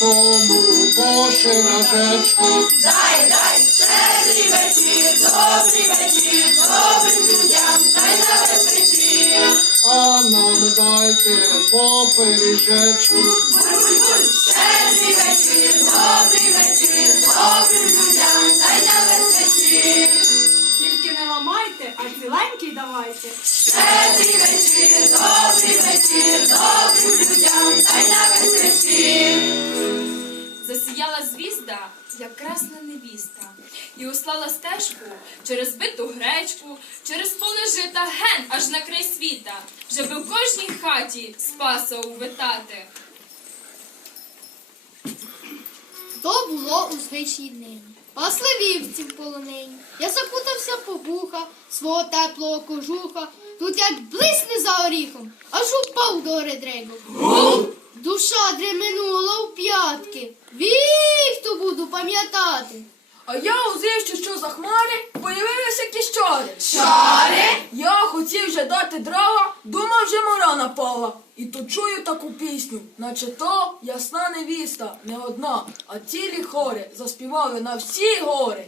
тому Боже нажечку. Дай, дай, щедрий вечір, добрий вечір, добрим людям, дай на весь вечір. А нам дайте по пиріжечку. Буль-буль-буль, щедрий вечір, добрий вечір, добрим людям, дай на весь вечір. Тільки не ламайте, а ціленький давайте. Щедрий вечір, добрий вечір, добрим людям, дай на весь вечір. Засіяла звізда, як красна невіста, і услала стежку через биту гречку, через поле жита ген аж на край світа, щоби в кожній хаті спаса увитати. То було у звичній днині. Пасли вівці в полонині. Я закутався по вуха свого теплого кожуха. Тут як блисне за оріхом, аж упав до дригом. Душа дременула у п'ятки. Вік то буду пам'ятати. А я узрів, що за хмари появилися якісь чари. Чари? Я хотів вже дати дрова, думав, вже мора напала. І тут чую таку пісню, наче то ясна невіста, не одна, а цілі хори заспівали на всі гори.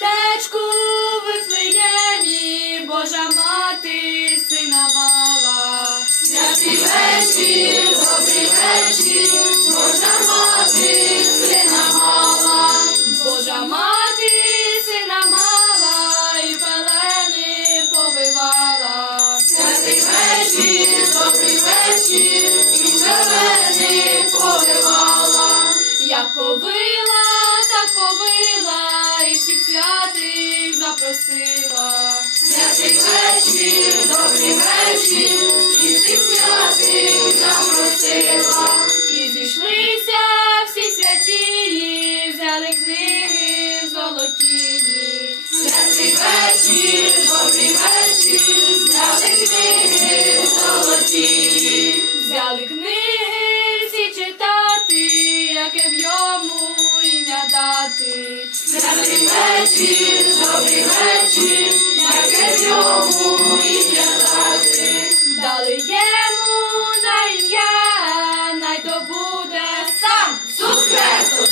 Містечку Вифлеємі Божа мати сина мала. Святий вечір, добрий вечір, Божа запросила. Святий вечір, добрий вечір, і всіх святих запросила. Дати. Святий вечір, добрий вечір, яке йому ім'я дати. Дали йому на ім'я, най то буде сам. Ісус Христос.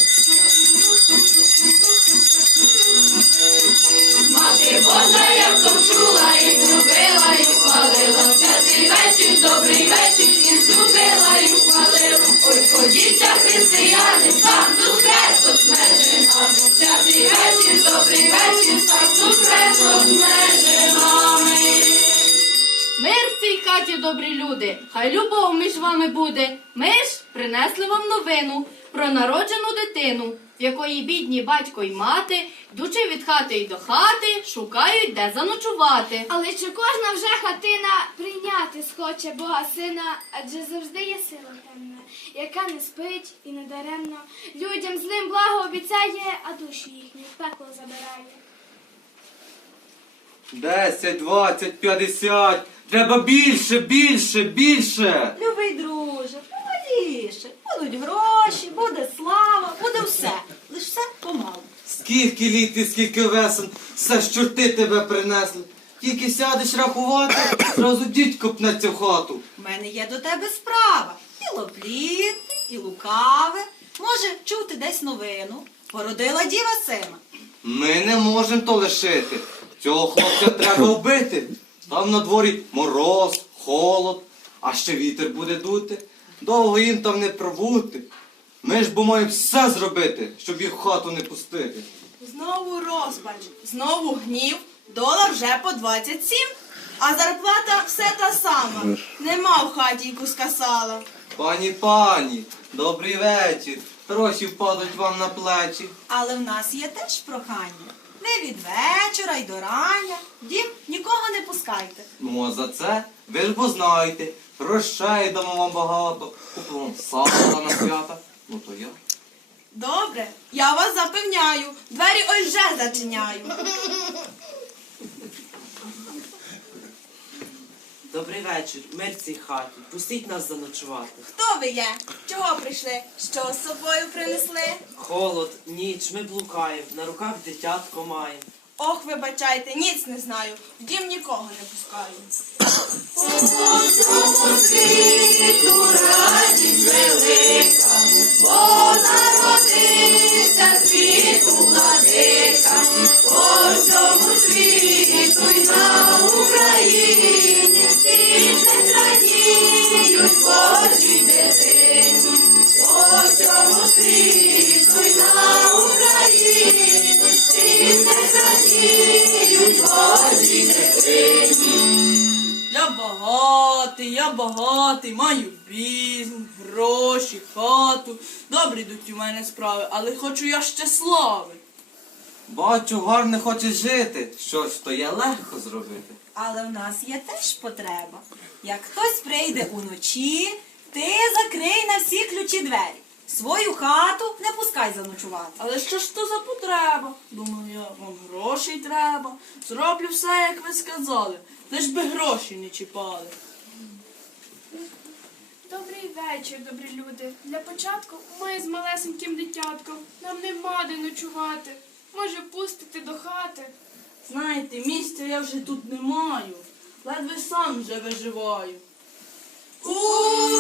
Мати Божа, як то чула, і зробила, і хвалила. Святий вечір, добрий вечір, цій хаті, добрі люди, хай любов між вами буде. Ми ж принесли вам новину про народжену дитину, в якої бідні батько й мати, йдучи від хати й до хати, шукають, де заночувати. Але чи кожна вже хатина прийняти схоче Бога сина, адже завжди є сила темна, яка не спить і не даремно. Людям злим благо обіцяє, а душі їхні в пекло забирає. Десять, двадцять, п'ятдесят. Треба більше, більше, більше. Любий друже, поволіше. Будуть гроші, буде слава, буде все. Лиш все помалу. Скільки літ і скільки весен, все ж чорти тебе принесли. Тільки сядеш рахувати, зразу дідько пнеться в хату. У мене є до тебе справа. І лоплітне, і лукаве. Може, чути десь новину. Породила діва сина. Ми не можемо то лишити. Цього хлопця треба вбити. Там на дворі мороз, холод, а ще вітер буде дути. Довго їм там не пробути. Ми ж бо маємо все зробити, щоб їх в хату не пустити. Знову розпач, знову гнів, дола вже по 27, а зарплата все та сама. Нема в хаті й куска сала. Пані, пані, добрий вечір. Гроші впадуть вам на плечі. Але в нас є теж прохання. Ви від вечора й до рання. Дім нікого не пускайте. Ну а за це ви ж бо знаєте, грошей дамо вам багато, купимо вам сала на свята. Ну то я. Добре, я вас запевняю, двері ось вже зачиняю. Добрий вечір, мир цій хаті. Пустіть нас заночувати. Хто ви є? Чого прийшли? Що з собою принесли? Холод, ніч, ми блукаємо, на руках дитятко маємо. Ох, вибачайте, ніц не знаю. В дім нікого не пускаю. Народився світу владика, по всьому світу й на Україні, всі радіють Божій я багатий, маю бізнес, гроші, хату. Добре йдуть у мене справи, але хочу я ще слави. Бачу, гарно хочеш жити. Що ж, то є легко зробити. Але в нас є теж потреба. Як хтось прийде уночі, ти закрий на всі ключі двері. Свою хату не пускай заночувати. Але що ж то за потреба? Думаю, я вам грошей треба. Зроблю все, як ви сказали. Лиш би гроші не чіпали. Добрий вечір, добрі люди. Для початку ми з малесеньким дитятком. Нам нема де ночувати. Може, пустити до хати. Знаєте, місця я вже тут не маю. Ледве сам вже виживаю. У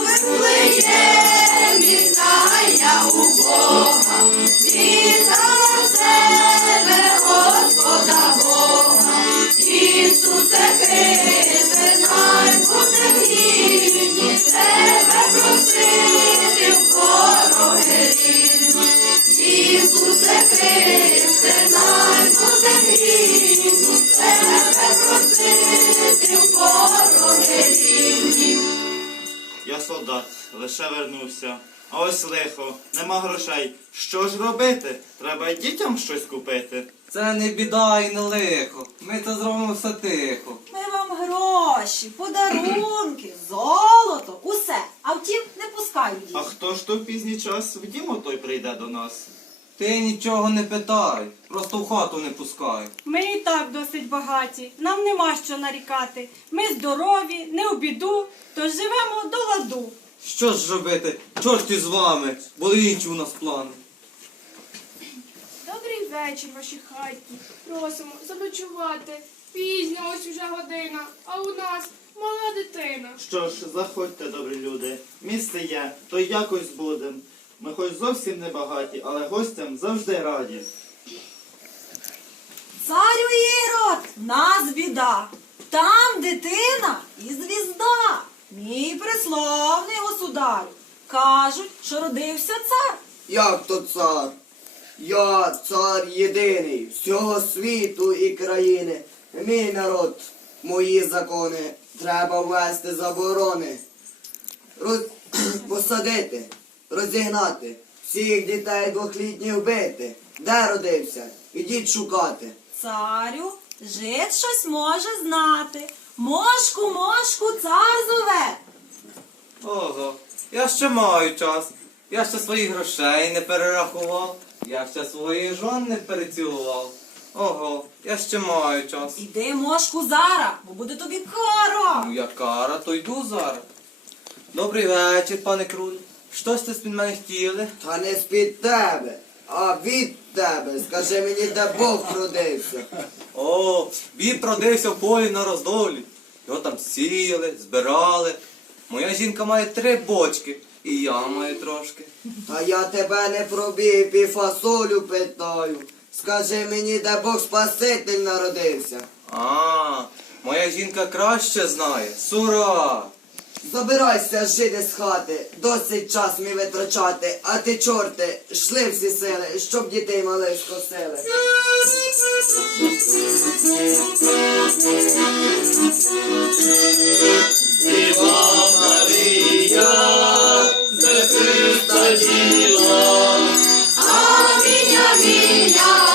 Вифлеємі знає у Бога, вітала себе Господа Бога. Ісусе Христе, вернувся. А ось лихо, нема грошей. Що ж робити? Треба дітям щось купити. Це не біда і не лихо. Ми це зробимо все тихо. Ми вам гроші, подарунки, золото, усе. А втім, не пускають А хто ж то в пізній час в дім той прийде до нас? Ти нічого не питай, просто в хату не пускай. Ми і так досить багаті, нам нема що нарікати. Ми здорові, не у біду, тож живемо до ладу. Що ж робити? Чорт із вами, були інші у нас плани. Добрий вечір, ваші хатні. Просимо заночувати. Пізня ось уже година, а у нас мала дитина. Що ж, заходьте, добрі люди. Місце є, то якось будем. Ми хоч зовсім не багаті, але гостям завжди раді. Царю Ірод, нас біда. Там дитина і звізда. Мій приславний государю. Кажуть, що родився цар. Як то цар? Я цар єдиний всього світу і країни. Мій народ, мої закони, треба ввести заборони. Роз... Посадити, розігнати, всіх дітей двохлітніх вбити. Де родився? Ідіть шукати. Царю, жит щось може знати. Мошку, мошку, цар зове. Ого, я ще маю час. Я ще своїх грошей не перерахував. Я ще своїх жон не перецілував. Ого, я ще маю час. Іди мошку зараз, бо буде тобі кара. Ну я кара, то йду зараз. Добрий вечір, пане круль. Що сте з-під мене хотіли? Та не з-під тебе, а від тебе. Скажи мені, де Бог родився. О, він продився в полі на роздолі. Його там сіяли, збирали. Моя жінка має три бочки, і я маю трошки. Та я тебе не про біб і фасолю питаю. Скажи мені, де Бог Спаситель народився. А, моя жінка краще знає. Сура! Забирайся, жиди з хати, досить час мій витрачати, а ти, чорти, шли всі сили, щоб дітей малих скосили. Діва Марія, з діла. Амінь, алелуя,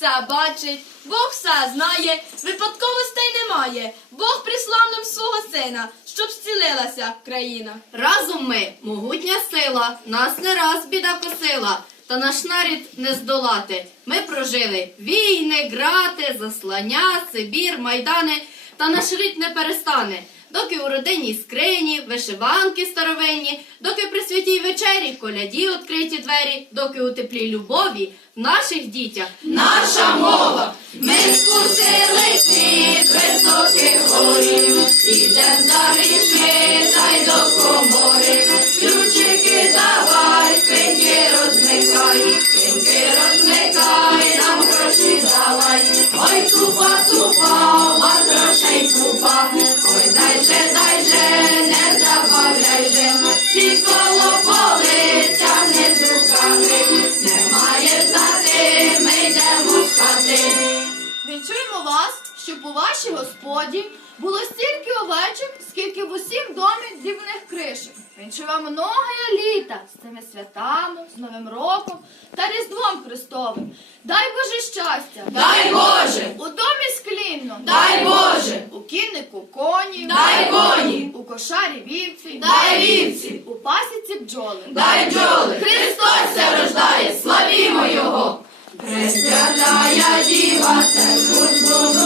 все бачить, Бог все знає, випадковостей немає. Бог прислав нам свого сина, щоб зцілилася країна. Разом ми могутня сила, нас не раз біда косила, та наш нарід не здолати. Ми прожили війни, грати, заслання, Сибір, майдани, та наш рід не перестане. Доки у родинній скрині, вишиванки старовинні, доки при святій вечері коляді відкриті двері, доки у теплій любові в наших дітях Наша мова, ми спустились світ високих горів, ідем за грішми, Вас, щоб у вашій господі було стільки овечок, скільки в усім домі дівних кришок. Вінчуємо многое літа з цими святами, з Новим роком та Різдвом Христовим. Дай Боже щастя! Дай Боже! У домі склінно! Дай Боже! У кіннику коні! Дай коні! У кошарі вівці! Дай вівці! У пасіці бджоли! Дай бджоли! Христос рождає! Пресвятая Діва, церкву збудувала,